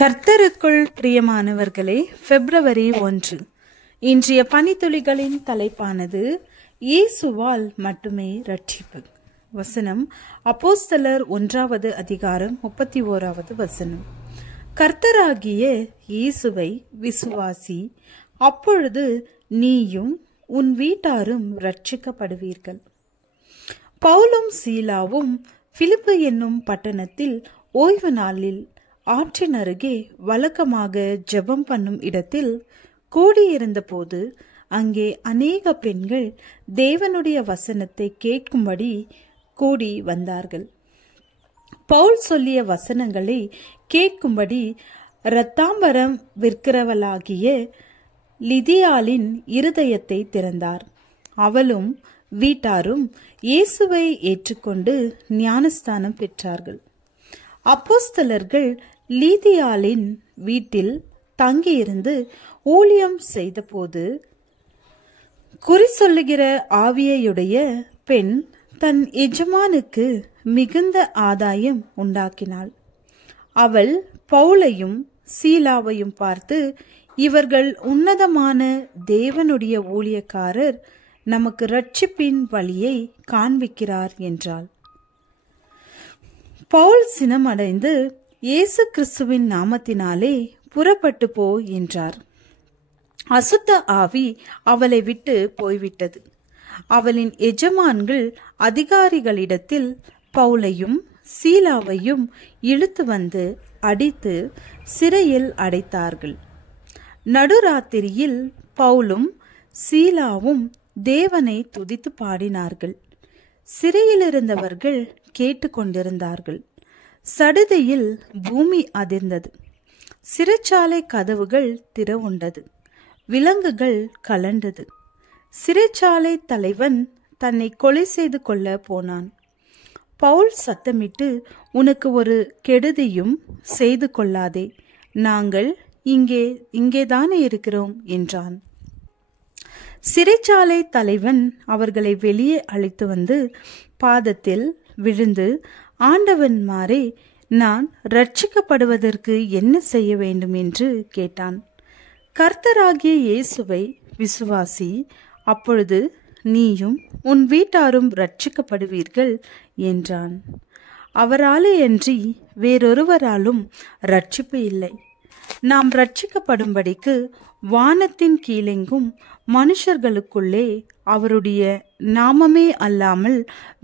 கர்த்தருக்குள் பிரியமானவர்களே, பிப்ரவரி 1 இன்றைய பனித்துளிகளின் தலைப்பானது இயேசுவால் மட்டுமே ரட்சிப்பு. வசனம் அப்போஸ்தலர் 1 அதிகாரம் 31 வசனம். கர்த்தராகிய இயேசுவை விசுவாசி, அப்பொழுது நீயும் உன் வீட்டாரும் ரட்சிக்கப்படுவீர்கள். பவுலும் சீலாவும் பிலிப்பு என்னும் பட்டணத்தில் ஓய்வு நாளில் ஆற்றின் அருகே வழக்கமாக ஜெபம் பண்ணும் இடத்தில் கூடியிருந்த போது அங்கே அநேக பெண்கள் தேவனுடைய வசனத்தை கேட்கும்படி கூடி வந்தார்கள். பவுல் சொல்லிய வசனங்களை கேட்கும்படி இரத்தாம்பரம் விற்கிறவளாகிய லிதியாளின் இருதயத்தை திறந்தார். அவளும் வீட்டாரும் இயேசுவை ஏற்றுக்கொண்டு ஞானஸ்தானம் பெற்றார்கள். அப்போஸ்தலர்கள் லீதியாளின் வீட்டில் தங்கியிருந்து ஊழியம் செய்தபோது குறி சொல்லுகிற ஆவியையுடைய பெண் தன் எஜமானுக்கு மிகுந்த ஆதாயம் உண்டாக்கினாள். அவள் பவுலையும் சீலாவையும் பார்த்து, இவர்கள் உன்னதமான தேவனுடைய ஊழியக்காரர், நமக்கு இரட்சிப்பின் வழியை காண்பிக்கிறார் என்றாள். பவுல் சினமடைந்து, இயேசு கிறிஸ்துவின் நாமத்தினாலே புறப்பட்டு போ என்றார். அசுத்த ஆவி அவளை விட்டு போய்விட்டது. அவளின் எஜமான்கள் அதிகாரிகளிடத்தில் பவுலையும் சீலாவையும் இழுத்து வந்து அடித்து சிறையில் அடைத்தார்கள். நடுராத்திரியில் பவுலும் சீலாவும் தேவனை துதித்து பாடினார்கள். சிறையில் இருந்தவர்கள் கேட்டுக்கொண்டிருந்தார்கள். சடுதியில் பூமி அதிர்ந்தது. சிறைச்சாலை கதவுகள் திறவுண்டது. விலங்குகள் கலண்டது. சிறைச்சாலை தலைவன் தன்னை கொலை செய்து கொள்ள போனான். பவுல் சத்தமிட்டு, உனக்கு ஒரு கெடுதியும் செய்து கொள்ளாதே, நாங்கள் இங்கேதானே இருக்கிறோம் என்றான். சிறைச்சாலை தலைவன் அவர்களை வெளியே அழைத்து வந்து பாதத்தில் விழுந்து, ஆண்டவன்மாரே, நான் ரட்சிக்கப்படுவதற்கு என்ன செய்ய வேண்டும் என்று கேட்டான். கர்த்தராகிய இயேசுவை விசுவாசி, அப்பொழுது நீயும் உன் வீட்டாரும் ரட்சிக்கப்படுவீர்கள் என்றான். அவராலே அன்றி வேறொருவராலும் ரட்சிப்பு இல்லை. நாம் ரட்சிக்கப்படும்படிக்கு வானத்தின் கீழெங்கும் மனுஷர்களுக்குள்ளே அவருடைய நாமமே அல்லாமல்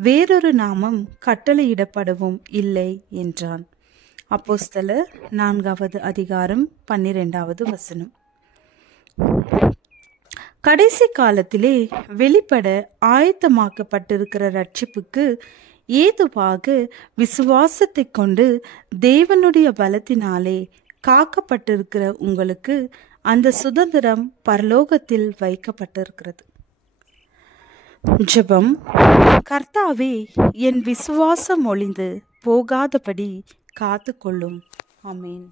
வேறொரு நாமம் கட்டளையிடப்படவும் இல்லை என்றான். அப்போஸ்தலர் 4 அதிகாரம் 12 வசனம். கடைசி காலத்திலே வெளிப்பட ஆயத்தமாக்கப்பட்டிருக்கிற ரட்சிப்புக்கு ஏதுவாக விசுவாசத்தை கொண்டு தேவனுடைய பலத்தினாலே காக்கப்பட்டிருக்கிற உங்களுக்கு அந்த சுதந்திரம் பரலோகத்தில் வைக்கப்பட்டிருக்கிறது. ஜெபம். கர்த்தாவே, என் விசுவாசம் ஒளிந்து போகாதபடி காத்து கொள்ளும். ஆமென்.